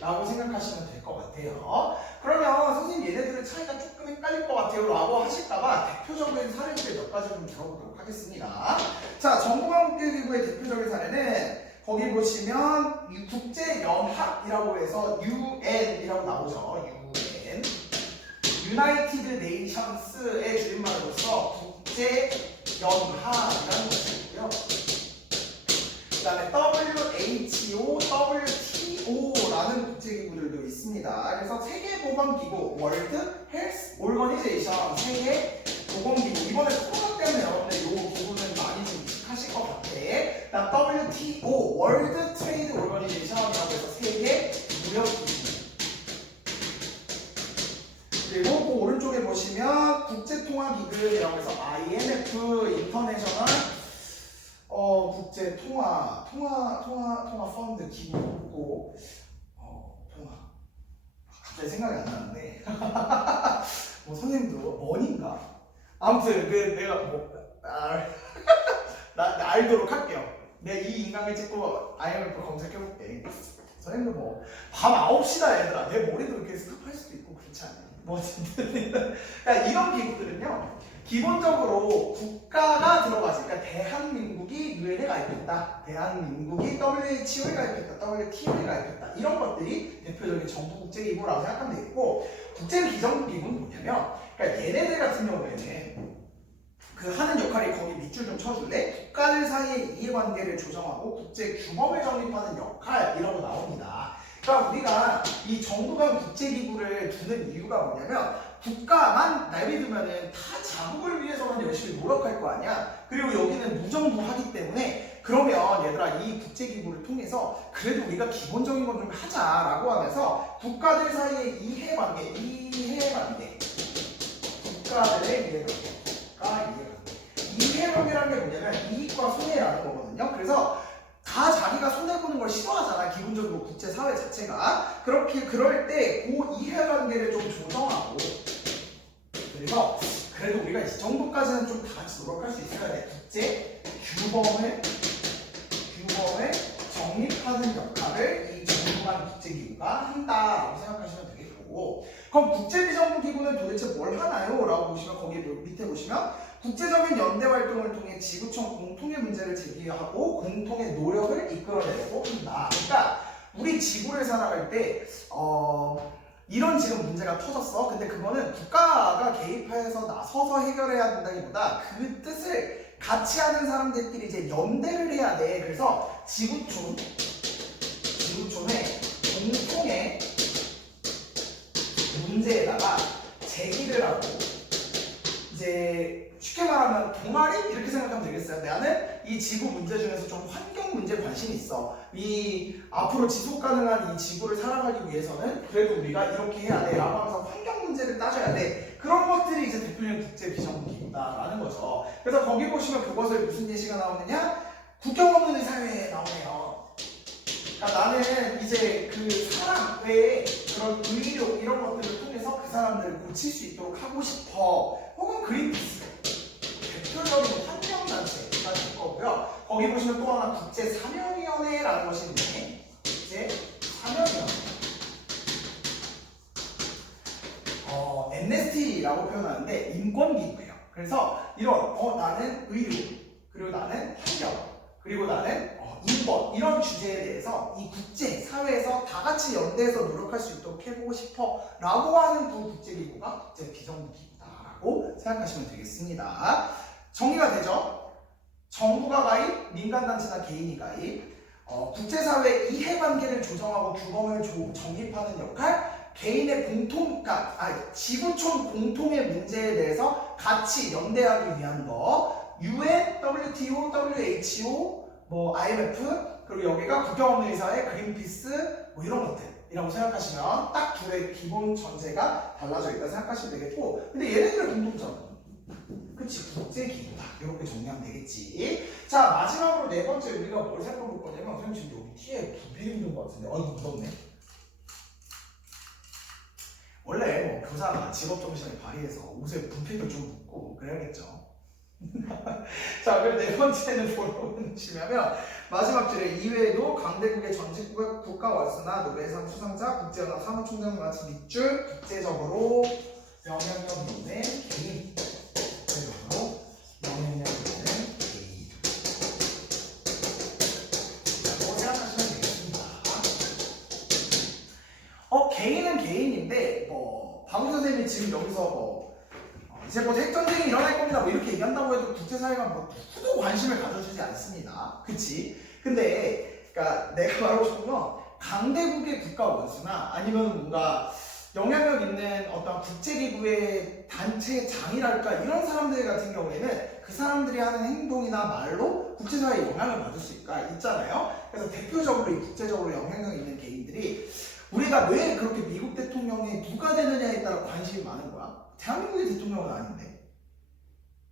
라고 생각하시면 될 것 같아요. 그러면 선생님 얘네들의 차이가 조금 헷갈릴 것 같아요 라고 하실까봐 대표적인 사례들 몇 가지 좀 들어보도록 하겠습니다. 자, 정부간국제기구의 대표적인 사례는 거기 보시면 국제연합이라고 해서 UN이라고 나오죠. UN United Nations의 줄임말로서 국제연합이라는 것이고요. 그 다음에 WHO, WTO라는 국제기구들도 있습니다. 그래서 세계보건기구, 월드 헬스 오르거니제이션, 세계보건기구. 이번에 코로나 때문에 여러분들 이 기구는 많이 좀 익숙하실 것 같아. 그다음 WTO, 월드 트레이드 오르거니제이션이라고 해서 세계무역기구. 그리고 그 오른쪽에 보시면 국제통화기구라고 해서 IMF, 인터내셔널 국제 통화 펀드 기구고 통화 갑자기 생각이 안 나는데 뭐 선생님도 뭐인가 아무튼 그 내가 나 알도록 할게요. 내가 이 인강을 찍고 IMF 검색해볼게. 선생님도 뭐 밤 9시다 얘들아. 내 머리도 이렇게 스탑할 수도 있고 그렇지 않아요? 뭐 그러니까 이런 기구들은요 기본적으로 국가가 들어가지. 그러니까 대한민국이 UN에 가입했다. 대한민국이 WHO에 가입했다. WTO에 가입했다. 이런 것들이 대표적인 정부 국제기구라고 생각하면 되겠고, 국제 비정부기구는 뭐냐면, 그러니까 얘네들 같은 경우에는 그 하는 역할이 거기 밑줄 좀 쳐줄래? 국가들 사이의 이해관계를 조정하고 국제 규범을 정립하는 역할이라고 나옵니다. 그러니까 우리가 이 정부 간 국제기구를 두는 이유가 뭐냐면 국가만 내비두면은 다 자국을 위해서만 열심히 노력할 거 아니야. 그리고 여기는 무정부하기 때문에 그러면 얘들아 이 국제기구를 통해서 그래도 우리가 기본적인 건 좀 하자라고 하면서 국가들 사이의 이해관계 국가들의 이해관계 이해관계라는 게 뭐냐면 이익과 손해라는 거거든요. 그래서 다 자기가 손해보는 걸 싫어하잖아. 기본적으로 국제사회 자체가. 그럴 때 그 이해관계를 좀 조정하고, 그래서 그래도 우리가 이 정도까지는 좀 다 같이 노력할 수 있어야 돼. 국제 규범을 정립하는 역할을 이 정부간 국제기구가 한다라고 생각하시면 되겠고, 그럼 국제비정부기구는 도대체 뭘 하나요? 라고 보시면 거기 밑에 보시면 국제적인 연대 활동을 통해 지구촌 공통의 문제를 제기하고 공통의 노력을 이끌어내려고 한다. 그러니까 우리 지구를 살아갈 때 이런 지금 문제가 터졌어. 근데 그거는 국가가 개입해서 나서서 해결해야 된다기보다 그 뜻을 같이 하는 사람들끼리 이제 연대를 해야 돼. 그래서 지구촌의 공통의 문제에다가 제기를 하고, 이제 쉽게 말하면 동아리? 이렇게 생각하면 되겠어요. 나는 이 지구 문제 중에서 좀 환경 문제에 관심이 있어. 이 앞으로 지속 가능한 이 지구를 살아가기 위해서는 그래도 우리가 이렇게 해야 돼 라고 하면서 환경 문제를 따져야 돼. 그런 것들이 이제 대표적인 국제 비정부기구다라는 거죠. 그래서 거기 보시면 그것을 무슨 예시가 나오느냐? 국경 없는 사회에 나오네요. 그러니까 나는 이제 그 사람 외에 그런 의료 이런 것들을 통해서 그 사람들을 고칠 수 있도록 하고 싶어. 혹은 그린피스, 대표적인 환경단체가 될 거고요. 거기 보시면 또 하나 국제사명위원회라는 것이 있네. 국제사명위원회. MST라고 표현하는데 인권기구예요. 그래서 이런 나는 의료, 그리고 나는 환경, 그리고 나는 인권, 이런 주제에 대해서 이 국제사회에서 다 같이 연대해서 노력할 수 있도록 해보고 싶어 라고 하는 그 국제기구가 국제비정부기구다라고 생각하시면 되겠습니다. 정리가 되죠? 정부가 가입, 민간단체나 개인이 가입, 국제사회 이해관계를 조정하고 규범을 정립하는 역할, 개인의 지구촌 공통의 문제에 대해서 같이 연대하기 위한 거, UN, WTO, WHO, IMF, 그리고 여기가 국경 없는 의사회, 그린피스, 이런 것들이라고 생각하시면 딱 둘의 기본 전제가 달라져 있다 생각하시면 되겠고, 근데 얘네들의 공통점, 그치, 국제기구다. 이렇게 정리하면 되겠지. 자, 마지막으로 네 번째 우리가 뭘 살펴볼 거냐면, 선생님 지금 여기 티에 부비 있는 것 같은데, 이거 무섭네. 원래 교사가 직업정신을 발휘해서 옷에 분필도 좀 묻고 그래야겠죠. 자, 그리고 네 번째는 뭐라고 보시냐면 마지막 줄에 이외에도 강대국의 전직 국가 원수나 노벨상 수상자, 국제연합 사무총장 같은 밑줄 국제적으로 영향력 있는 개인, 국제적으로 영향력 있는 개인이라고 생각하시면 되겠습니다. 개인은 개인인데 박우 선생님이 지금 여기서 이제 핵전쟁이 일어날 겁니다 이렇게 얘기한다고 해도 국제사회가 누구도 관심을 가져주지 않습니다. 그치? 근데 그러니까 내가 말하고 싶은 건 강대국의 국가 원수나 아니면 뭔가 영향력 있는 어떤 국제기구의 단체장이랄까 이런 사람들 같은 경우에는 그 사람들이 하는 행동이나 말로 국제사회에 영향을 받을 수가 있잖아요. 그래서 대표적으로 이 국제적으로 영향력 있는 개인들이 우리가 왜 그렇게 미국 대통령이 누가 되느냐에 따라 관심이 많은 거야? 대한민국의 대통령은 아닌데.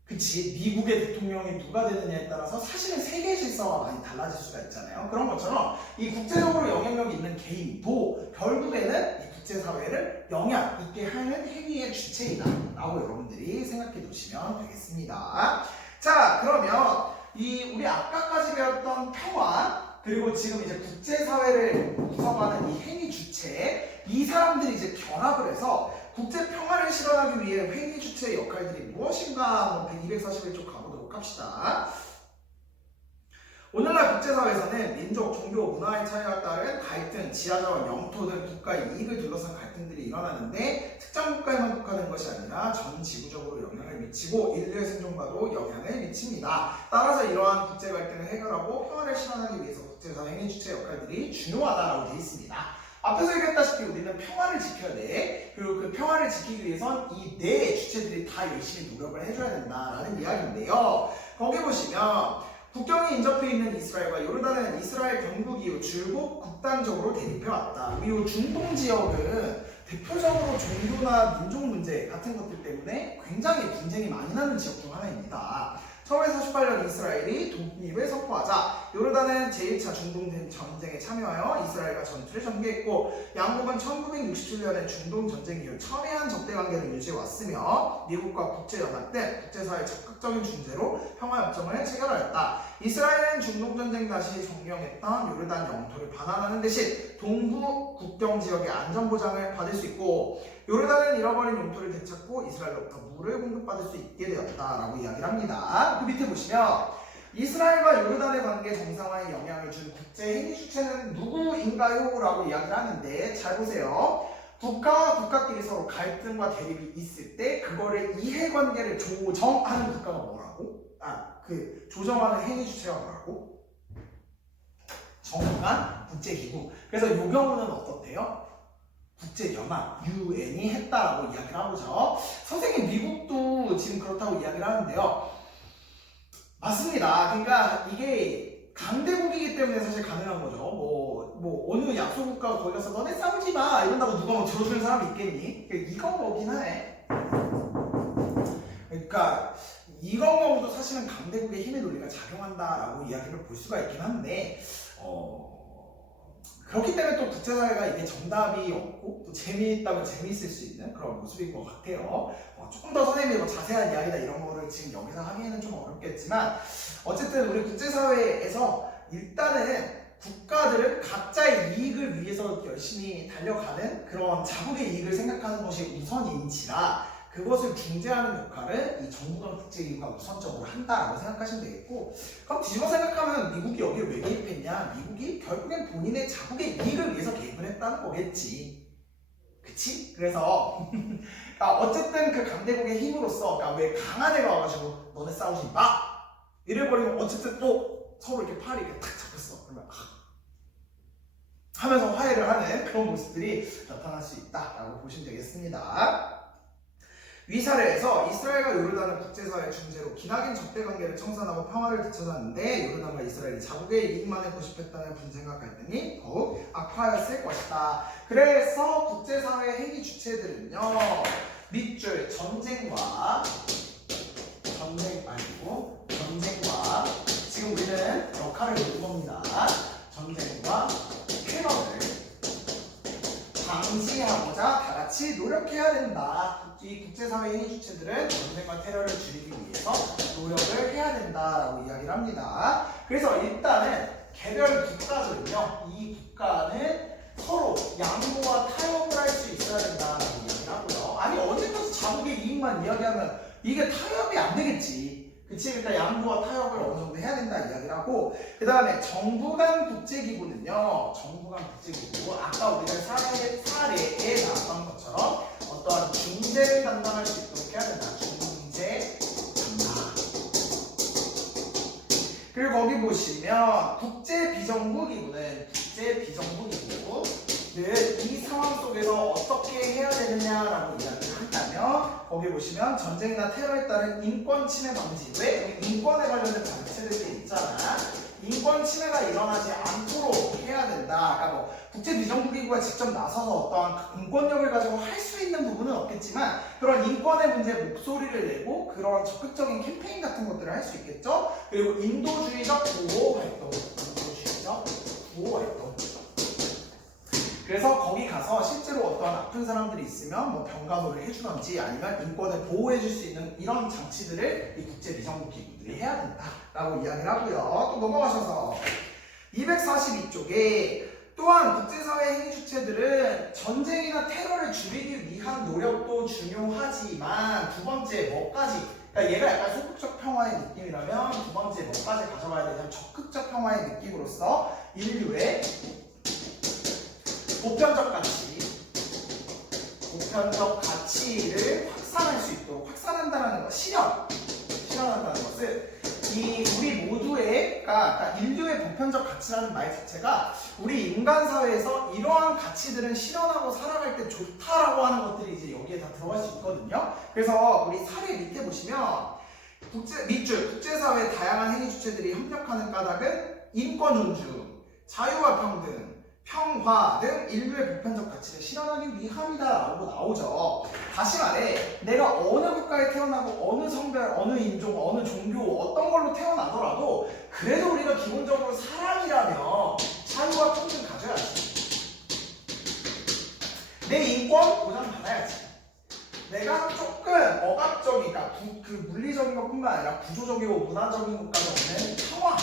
그치? 미국의 대통령이 누가 되느냐에 따라서 사실은 세계 질서가 많이 달라질 수가 있잖아요. 그런 것처럼 이 국제적으로 영향력이 있는 개인도 결국에는 이 국제사회를 영향 있게 하는 행위의 주체이다 라고 여러분들이 생각해 두시면 되겠습니다. 자, 그러면 우리 아까까지 배웠던 평화, 그리고 지금 이제 국제사회를 구성하는 이 행위 주체, 이 사람들이 이제 결합을 해서 국제 평화를 실현하기 위해 행위 주체의 역할들이 무엇인가 241쪽 가보도록 합시다. 오늘날 국제사회에서는 민족, 종교, 문화의 차이가 따른 갈등, 지하자원, 영토 등 국가의 이익을 둘러싼 갈등들이 일어나는데 특정 국가에만 국한된 것이 아니라 전 지구적으로 영향을 미치고 인류의 생존과도 영향을 미칩니다. 따라서 이러한 국제 갈등을 해결하고 평화를 실현하기 위해서 국제사회 행위 주체 역할들이 중요하다라고 되어 있습니다. 앞에서 얘기했다시피 우리는 평화를 지켜야 돼. 그리고 그 평화를 지키기 위해선 이 네 주체들이 다 열심히 노력을 해줘야 된다라는 이야기인데요. 거기 보시면 국경이 인접해 있는 이스라엘과 요르단은 이스라엘 건국 이후 줄곧 극단적으로 대립해왔다. 이후 중동 지역은 대표적으로 종교나 민족 문제 같은 것들 때문에 굉장히 분쟁이 많이 나는 지역 중 하나입니다. 1948년 이스라엘이 독립을 선포하자 요르단은 제1차 중동 전쟁에 참여하여 이스라엘과 전투를 전개했고 양국은 1967년에 중동 전쟁 이후 첨예한 적대관계를 유지해왔으며 미국과 국제연합 등 국제사회 적극적인 중재로 평화협정을 체결하였다. 이스라엘은 중동 전쟁 당시 점령했던 요르단 영토를 반환하는 대신 동부 국경지역의 안전보장을 받을 수 있고 요르단은 잃어버린 영토를 되찾고 이스라엘로부터 물을 공급받을 수 있게 되었다라고 이야기를 합니다. 그 밑에 보시면 이스라엘과 요르단의 관계 정상화에 영향을 준 국제 행위 주체는 누구인가요? 라고 이야기를 하는데 잘 보세요. 국가와 국가끼리 서로 갈등과 대립이 있을 때 그거를 이해관계를 조정하는 국가가 뭐라고? 조정하는 행위 주체가 뭐라고? 정한 국제기구. 그래서 이 경우는 어떻대요? 국제연합, UN이 했다라고 이야기를 하고죠. 선생님, 미국도 지금 그렇다고 이야기를 하는데요. 맞습니다. 그러니까 이게 강대국이기 때문에 사실 가능한 거죠. 뭐 어느 약소국가가 거기 가서 너네 싸우지 마 이런다고 누가 뭐 들어주는 사람이 있겠니? 이건 거긴 하네. 그러니까 이런 경우도 사실은 강대국의 힘의 논리가 작용한다라고 이야기를 볼 수가 있긴 한데 그렇기 때문에 또 국제사회가 이게 정답이 없고 또 재미있다면 재미있을 수 있는 그런 모습인 것 같아요. 조금 더 선생님이 뭐 자세한 이야기나 이런 거를 지금 여기서 하기에는 좀 어렵겠지만 어쨌든 우리 국제사회에서 일단은 국가들은 각자의 이익을 위해서 열심히 달려가는 그런 자국의 이익을 생각하는 것이 우선인지라 그것을 중재하는 역할을 이 정부 간 국제기구가 우선적으로 한다라고 생각하시면 되겠고, 그럼 뒤집어 생각하면 미국이 여기에 왜 개입했냐? 미국이 결국엔 본인의 자국의 이익을 위해서 개입을 했다는 거겠지. 그치? 그래서 어쨌든 그 강대국의 힘으로써 왜 강한 애가 와가지고 너네 싸우지 마! 이래버리면 어쨌든 또 서로 이렇게 팔이 이렇게 탁 잡혔어. 그러면 하면서 화해를 하는 그런 모습들이 나타날 수 있다라고 보시면 되겠습니다. 위 사례에서 이스라엘과 요르단은 국제사회 중재로 기나긴 적대관계를 청산하고 평화를 되찾았는데 요르단과 이스라엘이 자국의 이익만 해고 싶었다는 분쟁과 갈등이 더욱 악화했을 것이다. 그래서 국제사회 행위 주체들은요, 밑줄 전쟁과 지금 우리는 역할을 놓은 겁니다. 전쟁과 테러를 방지하고자 다 같이 노력해야 된다. 이 국제사회 행위 주체들은 전쟁과 테러를 줄이기 위해서 노력을 해야 된다라고 이야기를 합니다. 그래서 일단은 개별 국가들은요, 이 국가는 서로 양보와 타협을 할 수 있어야 된다라고 이야기를 하고요. 아니 언제까지 자국의 이익만 이야기하면 이게 타협이 안 되겠지. 그치? 그러니까 양보와 타협을 어느 정도 해야 된다 이야기를 하고, 그 다음에 정부 간 국제기구는요, 아까 우리가 사례에 나왔던 것처럼 어떠한 중재를 담당할 수 있도록 해야 된다. 중재 담당. 그리고 거기 보시면 국제비정부기구는 이 상황 속에서 어떻게 해야 되느냐라고 이야기를 한다면 거기 보시면 전쟁이나 테러에 따른 인권 침해 방지. 왜? 인권에 관련된 장치들이 있잖아. 인권 침해가 일어나지 않도록 해야 된다. 그러니까 국제비정부기구가 직접 나서서 어떠한 공권력을 가지고 할 수 있는 부분은 없겠지만 그런 인권의 문제에 목소리를 내고 그런 적극적인 캠페인 같은 것들을 할 수 있겠죠. 그리고 인도주의적 보호 활동. 그래서 거기 가서 실제로 어떠한 아픈 사람들이 있으면 뭐 병간호를 해주던지 아니면 인권을 보호해줄 수 있는 이런 장치들을 이 국제비정부기구들이 해야 된다라고 이야기를 하고요. 또 넘어가셔서 242쪽에 또한 국제사회 행위 주체들은 전쟁이나 테러를 줄이기 위한 노력도 중요하지만 두 번째 뭐까지, 그러니까 얘가 약간 소극적 평화의 느낌이라면 두 번째 뭐까지 가져가야 되냐면 적극적 평화의 느낌으로서 인류의 보편적 가치를 확산할 수 있도록 확산한다는 것, 실현한다는 것을 우리 모두의, 그러니까 인류의 보편적 가치라는 말 자체가 우리 인간 사회에서 이러한 가치들은 실현하고 살아갈 때 좋다라고 하는 것들이 이제 여기에 다 들어갈 수 있거든요. 그래서 우리 사례 밑에 보시면 국제사회 다양한 행위 주체들이 협력하는 까닭은 인권 존중, 자유와 평등, 평화 등 인류의 보편적 가치를 실현하기 위함이다라고 나오죠. 다시 말해 내가 어느 국가에 태어나고 어느 성별, 어느 인종, 어느 종교 어떤 걸로 태어나더라도 그래도 우리가 기본적으로 사람이라면 자유와 평등 가져야지. 내 인권 보장받아야지. 내가 조금 억압적이다, 그 물리적인 것뿐만 아니라 구조적이고 문화적인 것까지 없는 평화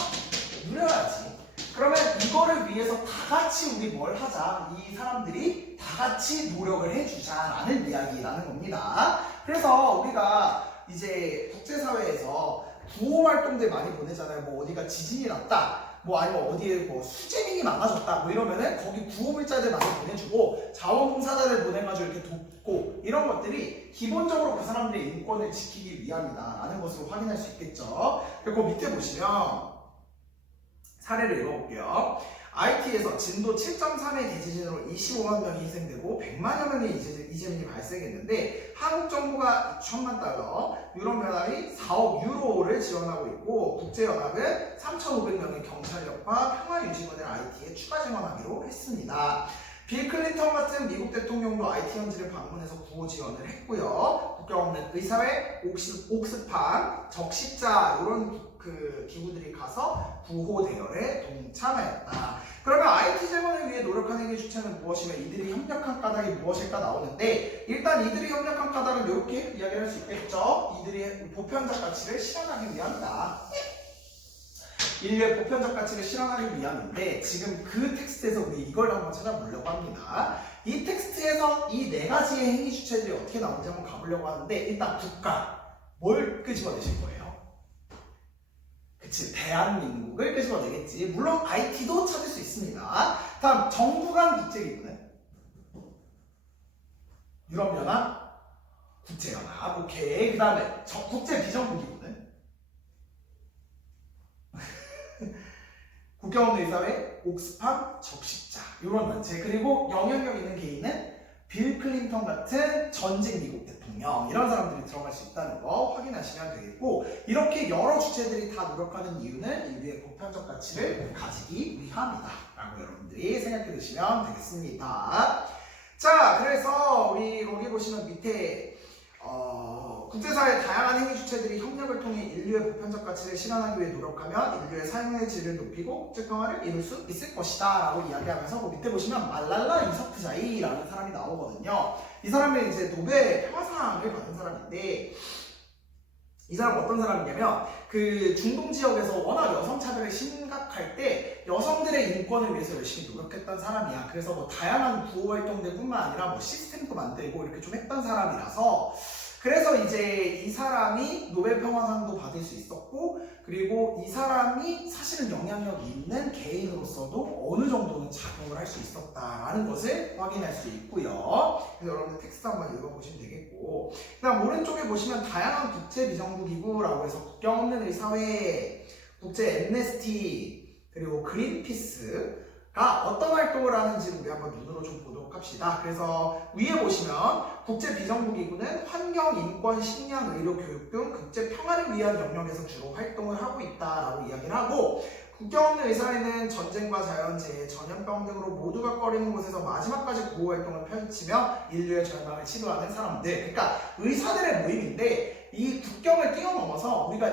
누려야지. 그러면 이거를 위해서 다 같이 우리 뭘 하자, 이 사람들이 다 같이 노력을 해주자라는 이야기라는 겁니다. 그래서 우리가 이제 국제사회에서 구호활동들 많이 보내잖아요. 뭐 어디가 지진이 났다, 뭐 아니면 어디에 뭐 수재민이 많아졌다 뭐 이러면은 거기 구호물자들 많이 보내주고 자원봉사자들 보내가지고 이렇게 돕고 이런 것들이 기본적으로 그 사람들의 인권을 지키기 위함이다 라는 것으로 확인할 수 있겠죠. 그리고 밑에 보시면 사례를 읽어볼게요. IT에서 진도 7.3의 대지진으로 25만 명이 희생되고 100만여 명의 이재민이 발생했는데 한국 정부가 2천만 달러, 유럽연합이 4억 유로를 지원하고 있고 국제연합은 3,500명의 경찰력과 평화유지원을 IT에 추가 지원하기로 했습니다. 빌 클린턴 같은 미국 대통령도 IT 현지를 방문해서 구호 지원을 했고요. 국경 없는 의사회, 옥스팜, 적십자 이런 그 기구들이 가서 구호 대열에 동참하였다. 그러면 IT 재건을 위해 노력하는 게 주체는 무엇이며 이들이 협력한 까닭이 무엇일까 나오는데 일단 이들이 협력한 까닭은 이렇게 이야기를 할 수 있겠죠. 이들이 보편적 가치를 실현하기 위함이다. 인류의 보편적 가치를 실현하기 위함인데 지금 그 텍스트에서 우리 이걸 한번 찾아보려고 합니다. 이 텍스트에서 이 네 가지의 행위 주체들이 어떻게 나오는지 한번 가보려고 하는데 일단 국가 뭘 끄집어내실 거예요? 그치, 대한민국을 끄집어내겠지. 물론 IT도 찾을 수 있습니다. 다음 정부 간 국제기구는 유럽연합, 국제연합, 오케이. 그 다음에 국제 비정부기구는 국경의사회, 옥스팜, 적십자 이런 단체. 그리고 영향력 있는 개인은 빌 클린턴 같은 전직 미국 대통령 이런 사람들이 들어갈 수 있다는 거 확인하시면 되겠고 이렇게 여러 주체들이 다 노력하는 이유는 인류의 보편적 가치를 가지기 위함이다 라고 여러분들이 생각해 두시면 되겠습니다. 자, 그래서 우리 거기 보시면 밑에 국제사회의 다양한 행위 주체들이 협력을 통해 인류의 보편적 가치를 실현하기 위해 노력하면 인류의 삶의 질을 높이고 국제평화를 이룰 수 있을 것이다 라고 이야기하면서 그 밑에 보시면 말랄라 유사프자이라는 사람이 나오거든요. 이 사람은 이제 노벨 평화상을 받은 사람인데 이 사람은 어떤 사람이냐면 그 중동 지역에서 워낙 여성 차별이 심각할 때 여성들의 인권을 위해서 열심히 노력했던 사람이야. 그래서 뭐 다양한 구호 활동들뿐만 아니라 뭐 시스템도 만들고 이렇게 좀 했던 사람이라서 그래서 이제 이 사람이 노벨 평화상도 받을 수 있었고 그리고 이 사람이 사실은 영향력이 있는 개인으로서도 어느 정도는 작용을 할 수 있었다라는 것을 확인할 수 있고요. 그래서 여러분들 텍스트 한번 읽어보시면 되겠고 그 다음 오른쪽에 보시면 다양한 국제 비정부기구라고 해서 국경 없는 의사회, 국제 엠네스티 그리고 그린피스가 어떤 활동을 하는지 우리 한번 눈으로 좀 보도록 합시다. 그래서 위에 보시면 국제 비정부기구는 환경, 인권, 식량, 의료, 교육 등 국제 평화를 위한 영역에서 주로 활동을 하고 있다라고 이야기를 하고 국경 없는 의사회는 전쟁과 자연재해, 전염병 등으로 모두가 꺼리는 곳에서 마지막까지 구호 활동을 펼치며 인류의 절망을 치료하는 사람들 그러니까 의사들의 모임인데 이 국경을 뛰어넘어서 우리가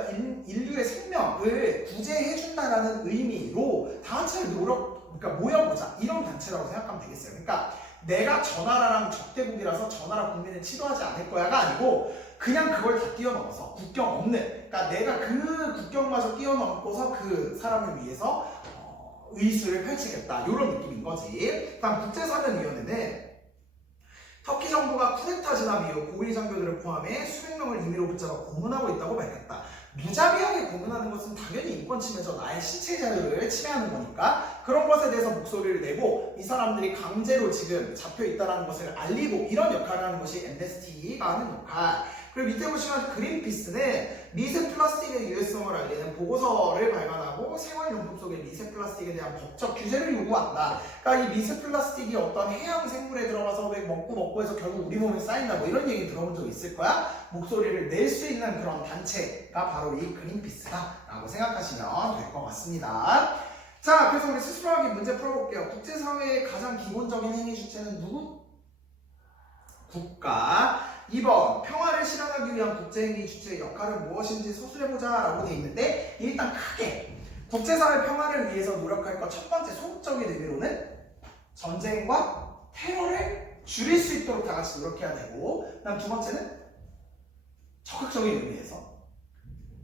인류의 생명을 구제해준다라는 의미로 다 같이 그러니까 모여보자 이런 단체라고 생각하면 되겠어요. 그러니까 내가 저 나라랑 적대국이라서 저 나라 국민을 치료하지 않을 거야가 아니고 그냥 그걸 다 뛰어넘어서 국경 없는 그러니까 내가 그 국경마저 뛰어넘고서 그 사람을 위해서 의술을 펼치겠다 이런 느낌인 거지. 다음 국제사면위원회는 터키 정부가 쿠데타 진압 이후 고위 장교들을 포함해 수백 명을 임의로 붙잡아 고문하고 있다고 밝혔다. 무자비하게 고문하는 것은 당연히 인권 침해죠. 나의 신체 자유를 침해하는 거니까 그런 것에 대해서 목소리를 내고 이 사람들이 강제로 지금 잡혀 있다는 것을 알리고 이런 역할을 하는 것이 엠네스티가 하는 역할. 그리고 밑에 보시면 그린피스는 미세 플라스틱의 유해성을 알리는 보고서를 발간하고 생활용품 속의 미세 플라스틱에 대한 법적 규제를 요구한다. 그러니까 이 미세 플라스틱이 어떤 해양 생물에 들어가서 왜 먹고 해서 결국 우리 몸에 쌓인다 뭐 이런 얘기 들어본 적 있을 거야. 목소리를 낼 수 있는 그런 단체가 바로 이 그린피스다라고 생각하시면 될 것 같습니다. 자, 그래서 우리 스스로하게 문제 풀어볼게요. 국제사회의 가장 기본적인 행위 주체는 누구? 국가. 2번 평화를 실현하기 위한 국제행위 주체의 역할은 무엇인지 서술해보자 라고 돼 있는데 일단 크게 국제사회 평화를 위해서 노력할 것 첫 번째 소극적인 의미로는 전쟁과 테러를 줄일 수 있도록 다 같이 노력해야 되고 그다음 두 번째는 적극적인 의미에서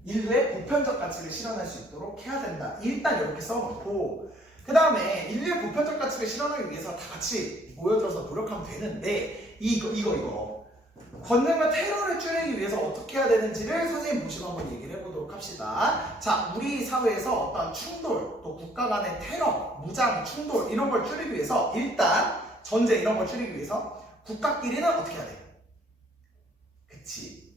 인류의 보편적 가치를 실현할 수 있도록 해야 된다. 일단 이렇게 써놓고 그 다음에 인류의 보편적 가치를 실현하기 위해서 다 같이 모여들어서 노력하면 되는데 이거 권능과 테러를 줄이기 위해서 어떻게 해야 되는지를 선생님 모시고 한번 얘기를 해보도록 합시다. 자, 우리 사회에서 어떤 충돌, 또 국가 간의 테러, 무장, 충돌 이런 걸 줄이기 위해서 일단 전쟁 이런 걸 줄이기 위해서 국가끼리는 어떻게 해야 돼? 그치.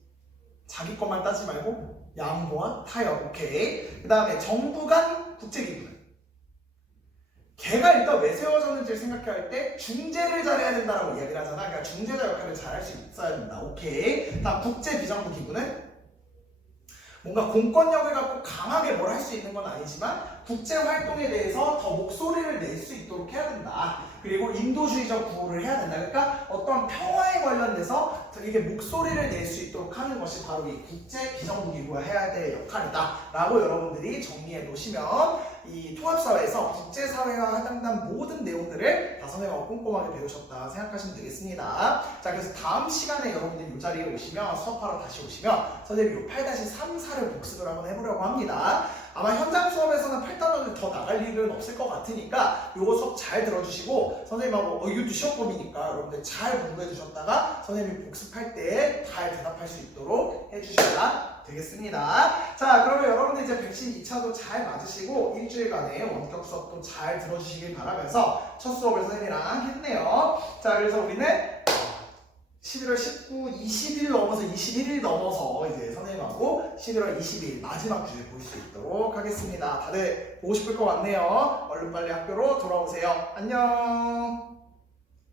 자기 것만 따지 말고 양보와 타협. 오케이. 그 다음에 정부 간 국제기구는 걔가 일단 왜 세워졌는지를 생각해야 할 때 중재를 잘해야 된다라고 이야기를 하잖아. 그러니까 중재자 역할을 잘할 수 있어야 된다. 오케이. 다음 국제비정부 기구는 뭔가 공권력을 갖고 강하게 뭘 할 수 있는 건 아니지만 국제 활동에 대해서 더 목소리를 낼 수 있도록 해야 된다. 그리고 인도주의적 구호를 해야 된다. 그러니까 어떤 평화에 관련돼서 이게 목소리를 낼 수 있도록 하는 것이 바로 이 국제 비정부 기구가 해야 될 역할이다라고 여러분들이 정리해 놓으시면 이 통합사회에서 국제사회와 해당된 모든 내용들을 다 선생님하고 꼼꼼하게 배우셨다 생각하시면 되겠습니다. 자, 그래서 다음 시간에 여러분들이 이 자리에 오시면 수업하러 다시 오시면 선생님이 이 8-3, 4를 복습을 한번 해보려고 합니다. 아마 현장 수업에서는 8단원을 더 나갈 일은 없을 것 같으니까 이거 수업 잘 들어주시고 선생님하고 이것도 시험범위니까 여러분들 잘 공부해 주셨다가 선생님이 복습할 때 잘 대답할 수 있도록 해주셔야 되겠습니다. 자, 그러면 여러분들 이제 백신 2차도 잘 맞으시고 일주일간의 원격 수업도 잘 들어주시길 바라면서 첫 수업을 선생님이랑 했네요. 자, 그래서 우리는 11월 19, 20일 넘어서 21일 넘어서 이제 선생님하고 11월 20일 마지막 주에 볼 수 있도록 하겠습니다. 다들 보고 싶을 것 같네요. 얼른 빨리 학교로 돌아오세요. 안녕.